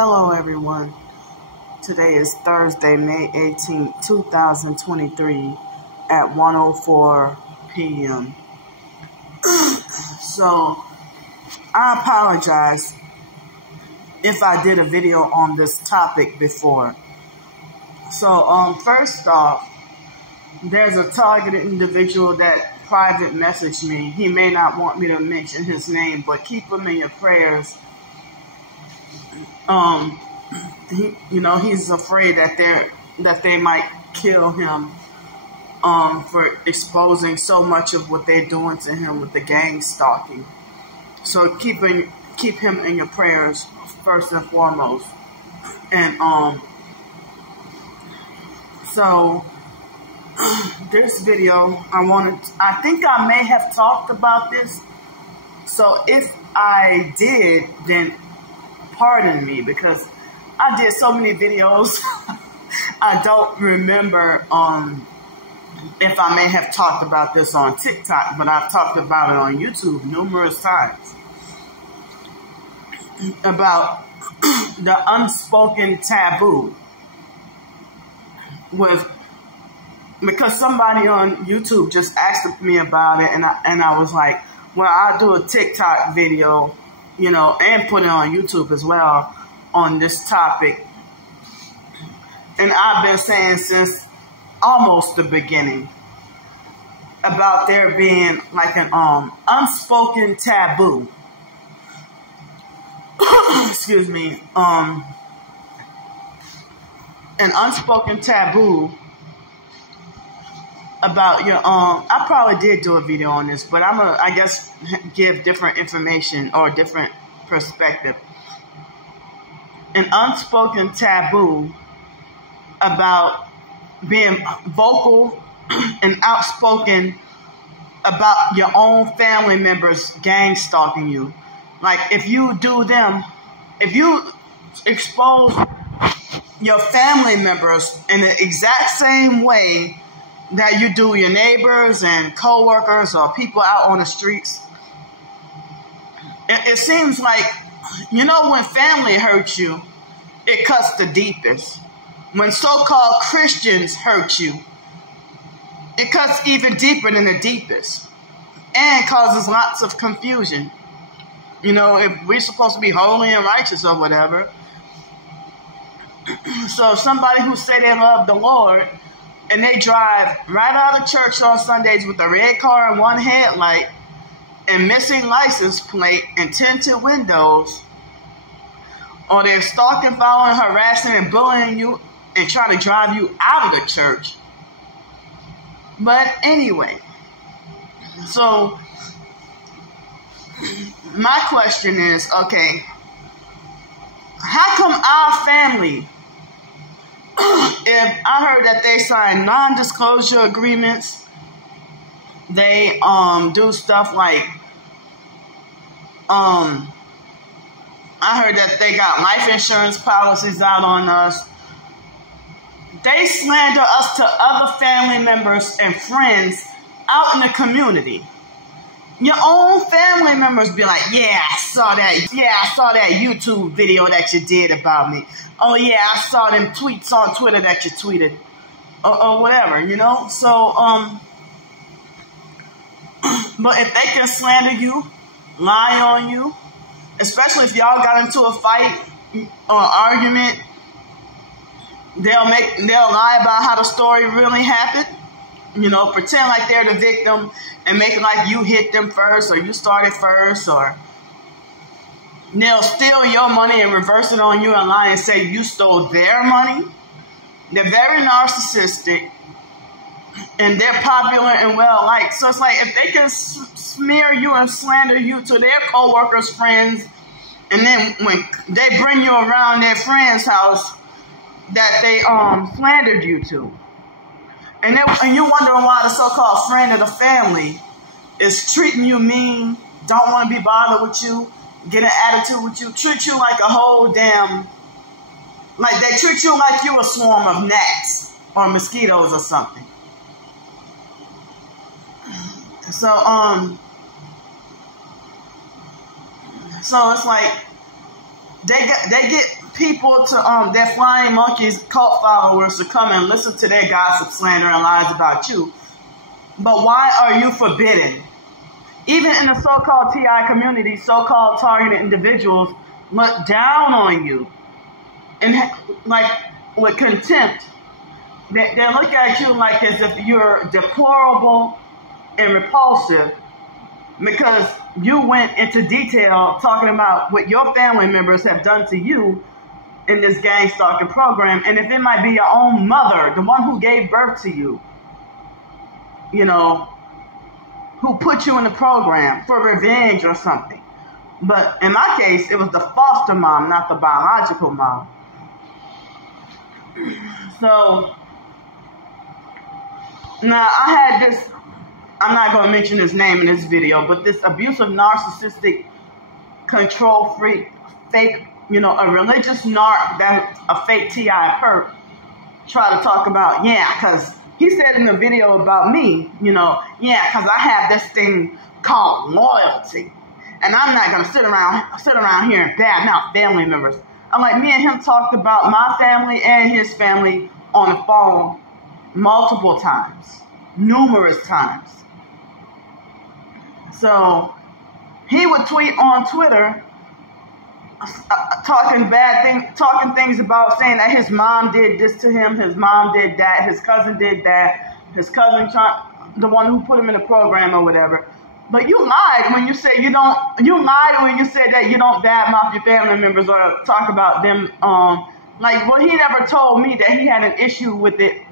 Hello everyone. Today is Thursday, May 18th, 2023 at 1:04 p.m. So, I apologize if I did a video on this topic before. So, first off, there's a targeted individual that private messaged me. He may not want me to mention his name, but keep him in your prayers. He's afraid that they might kill him for exposing so much of what they're doing to him with the gang stalking. So keep him in your prayers first and foremost. And so this video, I think I may have talked about this. So if I did, then pardon me, because I did so many videos. I don't remember if I may have talked about this on TikTok, but I've talked about it on YouTube numerous times about the unspoken taboo because somebody on YouTube just asked me about it, and I was like, well, I'll do a TikTok video, and put it on YouTube as well on this topic. And I've been saying since almost the beginning about there being like an unspoken taboo. Excuse me. An unspoken taboo about I probably did do a video on this, but I'm gonna, I guess, give different information or different perspective. An unspoken taboo about being vocal and outspoken about your own family members gang stalking you. Like if you expose your family members in the exact same way that you do your neighbors and co-workers or people out on the streets. It seems like, when family hurts you, it cuts the deepest. When so-called Christians hurt you, it cuts even deeper than the deepest and causes lots of confusion. If we're supposed to be holy and righteous or whatever. So if somebody who say they love the Lord and they drive right out of church on Sundays with a red car and one headlight and missing license plate and tinted windows, or they're stalking, following, harassing, and bullying you and trying to drive you out of the church. But anyway, so my question is, okay, how come our family, if I heard that they sign non-disclosure agreements, they do stuff like I heard that they got life insurance policies out on us. They slander us to other family members and friends out in the community. Your own family members be like, yeah, I saw that YouTube video that you did about me. Oh yeah, I saw them tweets on Twitter that you tweeted. Or whatever, So, but if they can slander you, lie on you, especially if y'all got into a fight or argument, they'll lie about how the story really happened. Pretend like they're the victim and make it like you hit them first or you started first, or they'll steal your money and reverse it on you and lie and say you stole their money. They're very narcissistic and they're popular and well liked. So it's like if they can smear you and slander you to their co-workers, friends, and then when they bring you around their friend's house that they slandered you to, and you're wondering why the so-called friend of the family is treating you mean, don't want to be bothered with you, get an attitude with you, treat you like a whole damn, like they treat you like you're a swarm of gnats or mosquitoes or something. So it's like they get people to their flying monkeys cult followers to come and listen to their gossip, slander, and lies about you. But why are you forbidden? Even in the so-called TI community, so-called targeted individuals look down on you and like with contempt. They look at you like as if you're deplorable and repulsive because you went into detail talking about what your family members have done to you in this gang stalking program. And if it might be your own mother, the one who gave birth to you, you know, who put you in the program for revenge or something. But in my case, it was the foster mom, not the biological mom. So, now I had this, I'm not going to mention his name in this video, but this abusive, narcissistic, control freak, fake, you know, a religious narc, that a fake TI perp, try to talk about, yeah, because he said in the video about me, you know, yeah, because I have this thing called loyalty. And I'm not going to sit around here and badmouth family members. I'm like, me and him talked about my family and his family on the phone multiple times, numerous times. So he would tweet on Twitter talking things about saying that his mom did this to him, his mom did that, his cousin did that, his cousin, the one who put him in the program or whatever. But you lied when you said you lied when you said that you don't badmouth your family members or talk about them. Like, well, he never told me that he had an issue with it.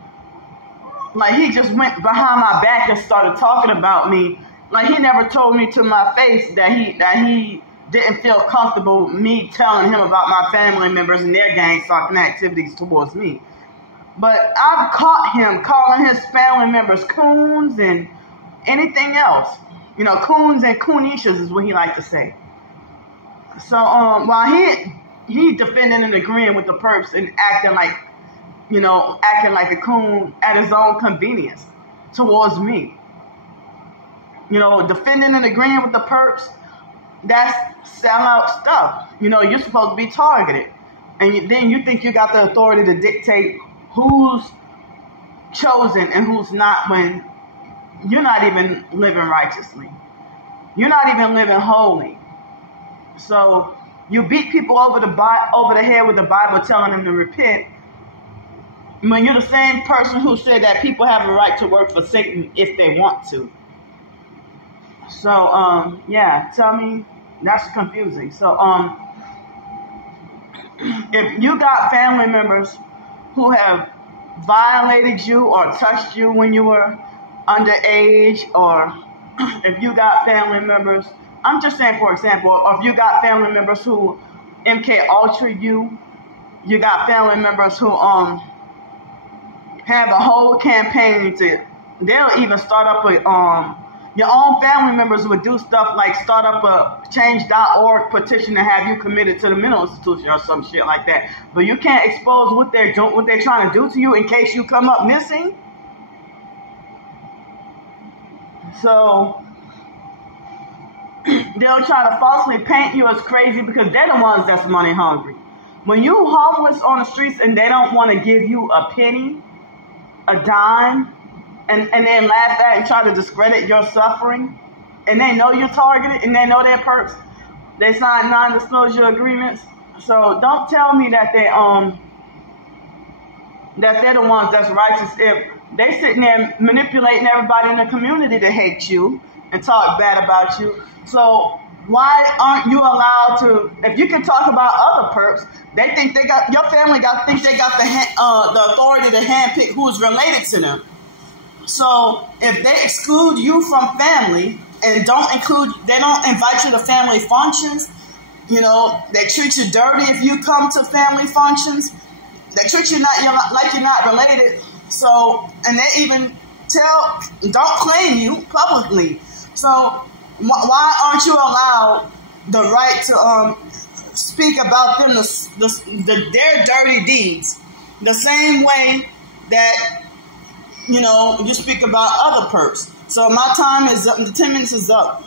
Like, he just went behind my back and started talking about me. Like, he never told me to my face that he didn't feel comfortable me telling him about my family members and their gang stalking activities towards me. But I've caught him calling his family members coons and anything else. You know, coons and coonishas is what he liked to say. So while he defending and agreeing with the perps and acting like a coon at his own convenience towards me. You know, defending and agreeing with the perps, that's sellout stuff. You know, you're supposed to be targeted. And then you think you got the authority to dictate who's chosen and who's not when you're not even living righteously. You're not even living holy. So you beat people over the head with the Bible telling them to repent when you're the same person who said that people have a right to work for Satan if they want to. So, yeah, tell me, that's confusing. So, if you got family members who have violated you or touched you when you were underage, or if you got family members, I'm just saying for example, or if you got family members who MK Ultra you got family members who have a whole campaign they'll even start up with your own family members would do stuff like start up a change.org petition to have you committed to the mental institution or some shit like that. But you can't expose what they're trying to do to you in case you come up missing. So they'll try to falsely paint you as crazy because they're the ones that's money hungry. When you homeless on the streets and they don't want to give you a penny, a dime, and then laugh at and try to discredit your suffering, and they know you're targeted and they know their perks, they sign non-disclosure agreements. So don't tell me that they're the ones that's righteous if they sitting there manipulating everybody in the community to hate you and talk bad about you. So why aren't you allowed to? If you can talk about other perps, they think they got your family think they got the authority to handpick who's related to them. So if they exclude you from family and they don't invite you to family functions, you know, they treat you dirty if you come to family functions. They treat you like you're not related. So, and they even don't claim you publicly. So why aren't you allowed the right to speak about them, their dirty deeds, the same way that, you know, you speak about other perps? So my time is up. The 10 minutes is up.